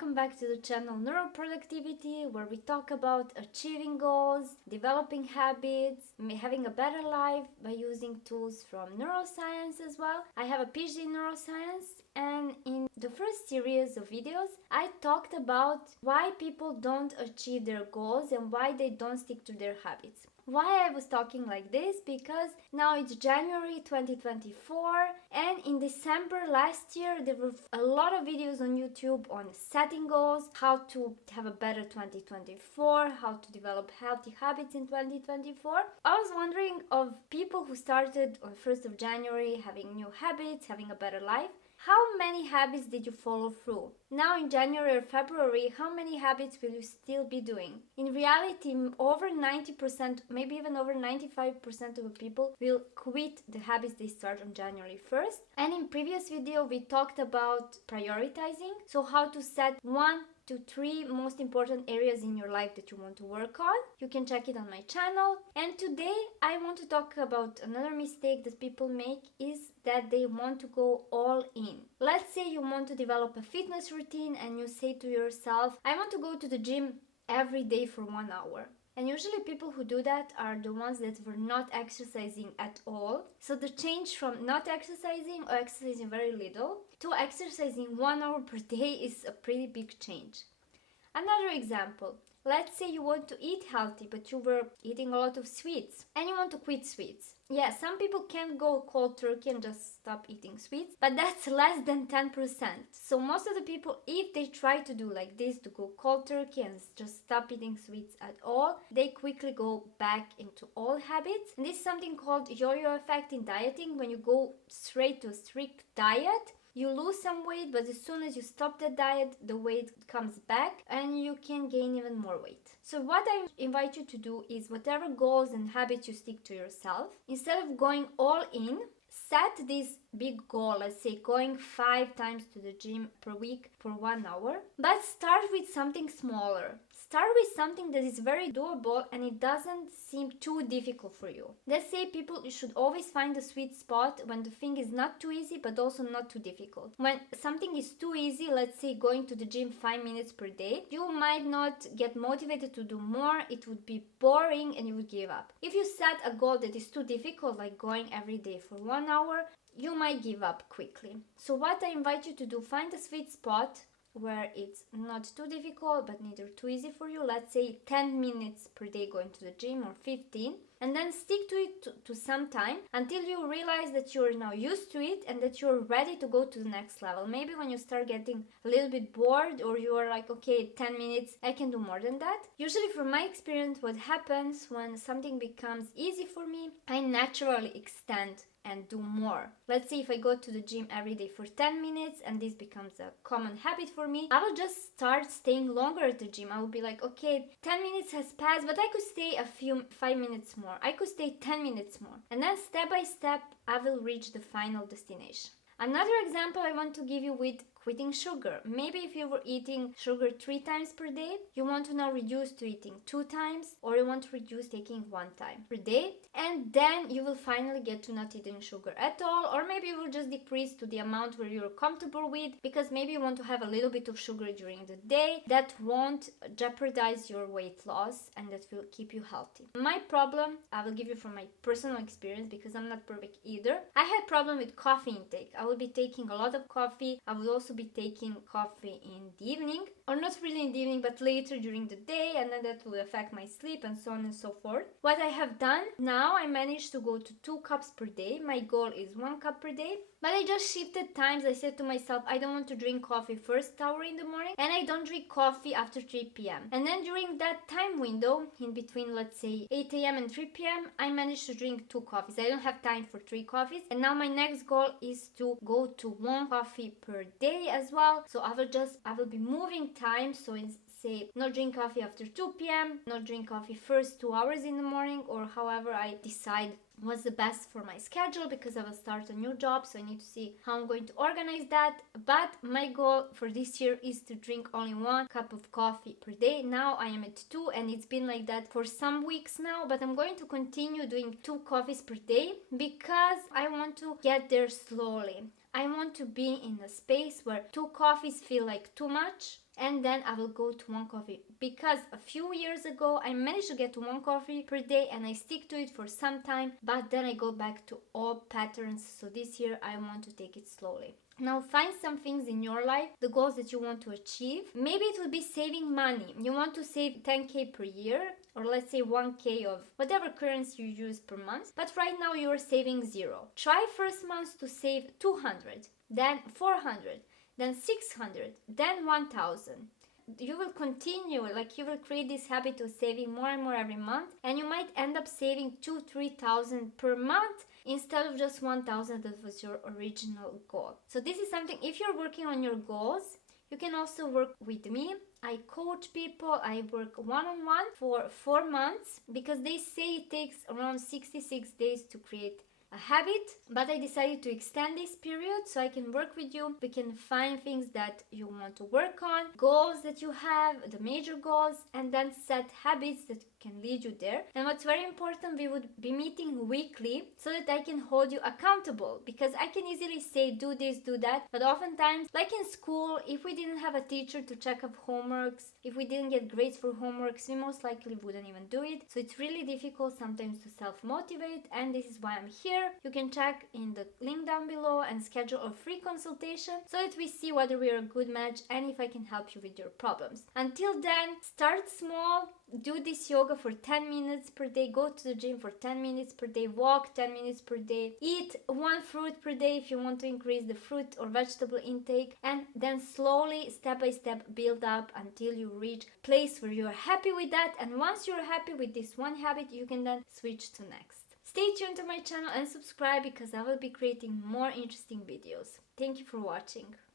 welcome back to the channel Neuroproductivity, where we talk about achieving goals, developing habits, having a better life by using tools from neuroscience as well. I have a PhD in neuroscience, and in the first series of videos I talked about why people don't achieve their goals and why they don't stick to their habits. Why I was talking like this? Because now it's January 2024, and in December last year there were a lot of videos on YouTube on setting goals, how to have a better 2024, how to develop healthy habits in 2024. I was wondering of people who started on 1st of January having new habits, having a better life. How many habits did you follow through? Now in January or February, how many habits will you still be doing? In reality, over 90%, maybe even over 95% of the people will quit the habits they start on January 1st. And in previous video, we talked about prioritizing. So how to set 1 to 3 most important areas in your life that you want to work on. You can check it on my channel. And today I want to talk about another mistake that people make is that they want to go all in. Let's say you want to develop a fitness routine and you say to yourself, I want to go to the gym every day for 1 hour. And usually people who do that are the ones that were not exercising at all. So the change from not exercising or exercising very little to exercising 1 hour per day is a pretty big change. Another example. Let's say you want to eat healthy, but you were eating a lot of sweets and you want to quit sweets. Yeah, some people can't go cold turkey and just stop eating sweets, but that's less than 10%. So most of the people, if they try to do like this, to go cold turkey and just stop eating sweets at all, they quickly go back into old habits. And this is something called yo-yo effect in dieting. When you go straight to a strict diet, you lose some weight, but as soon as you stop the diet, the weight comes back and you can gain even more weight. So what I invite you to do is whatever goals and habits you stick to yourself, instead of going all in, set this big goal, let's say going 5 times to the gym per week for 1 hour, but start with something smaller. Start with something that is very doable and it doesn't seem too difficult for you. Let's say people should always find a sweet spot when the thing is not too easy but also not too difficult. When something is too easy, let's say going to the gym 5 minutes per day, you might not get motivated to do more, it would be boring and you would give up. If you set a goal that is too difficult, like going every day for 1 hour, you might give up quickly. So what I invite you to do, find a sweet spot where it's not too difficult but neither too easy for you. Let's say 10 minutes per day going to the gym or 15, and then stick to it to some time until you realize that you're now used to it and that you're ready to go to the next level. Maybe when you start getting a little bit bored or you are like, okay, 10 minutes, I can do more than that. Usually from my experience, what happens when something becomes easy for me, I naturally extend and do more. Let's say if I go to the gym every day for 10 minutes and this becomes a common habit for me, I will just start staying longer at the gym. I will be like, okay, 10 minutes has passed, but I could stay 5 minutes more. I could stay 10 minutes more. And then step by step, I will reach the final destination. Another example I want to give you with quitting sugar. Maybe if you were eating sugar 3 times per day, you want to now reduce to eating 2 times, or you want to reduce taking 1 time per day, and then you will finally get to not eating sugar at all, or maybe you will just decrease to the amount where you're comfortable with, because maybe you want to have a little bit of sugar during the day. That won't jeopardize your weight loss and that will keep you healthy. My problem, I will give you from my personal experience because I'm not perfect either. I had problem with coffee intake. I would be taking a lot of coffee. I would also be taking coffee in the evening, or not really in the evening but later during the day, and then that will affect my sleep and so on and so forth. What I have done now, I managed to go to 2 cups per day. My goal is 1 cup per day, but I just shifted times. I said to myself, I don't want to drink coffee first hour in the morning and I don't drink coffee after 3 p.m. And then during that time window in between, let's say 8 a.m. and 3 p.m., I managed to drink 2 coffees. I don't have time for 3 coffees, and now my next goal is to go to 1 coffee per day as well. So I will be moving time. So say not drink coffee after 2 p.m, not drink coffee first 2 hours in the morning, or however I decide what's the best for my schedule, because I will start a new job, so I need to see how I'm going to organize that. But my goal for this year is to drink only 1 cup of coffee per day. Now I am at 2, and it's been like that for some weeks now, but I'm going to continue doing 2 coffees per day because I want to get there slowly. I want to be in a space where 2 coffees feel like too much, and then I will go to 1 coffee, because a few years ago I managed to get to 1 coffee per day and I stick to it for some time, but then I go back to old patterns. So this year I want to take it slowly. Now find some things in your life, the goals that you want to achieve. Maybe it will be saving money. You want to save 10k per year, or let's say 1k of whatever currency you use per month, but right now you are saving 0. Try first month to save 200, then 400, then 600, then 1000. You will continue, like you will create this habit of saving more and more every month, and you might end up saving 2,000-3,000 per month instead of just 1,000 that was your original goal. So this is something, if you're working on your goals, you can also work with me. I coach people, I work one-on-one for 4 months, because they say it takes around 66 days to create a habit, but I decided to extend this period so I can work with you. We can find things that you want to work on, goals that you have, the major goals, and then set habits that can lead you there. And what's very important, we would be meeting weekly so that I can hold you accountable, because I can easily say do this, do that, but oftentimes, like in school, if we didn't have a teacher to check up homeworks, if we didn't get grades for homeworks, we most likely wouldn't even do it. So it's really difficult sometimes to self-motivate, and this is why I'm here. You can check in the link down below and schedule a free consultation so that we see whether we are a good match and if I can help you with your problems. Until then, start small. Do this yoga for 10 minutes per day, go to the gym for 10 minutes per day, walk 10 minutes per day, eat 1 fruit per day if you want to increase the fruit or vegetable intake, and then slowly, step by step, build up until you reach a place where you're happy with that. And once you're happy with this one habit, you can then switch to next. Stay tuned to my channel and subscribe, because I will be creating more interesting videos. Thank you for watching.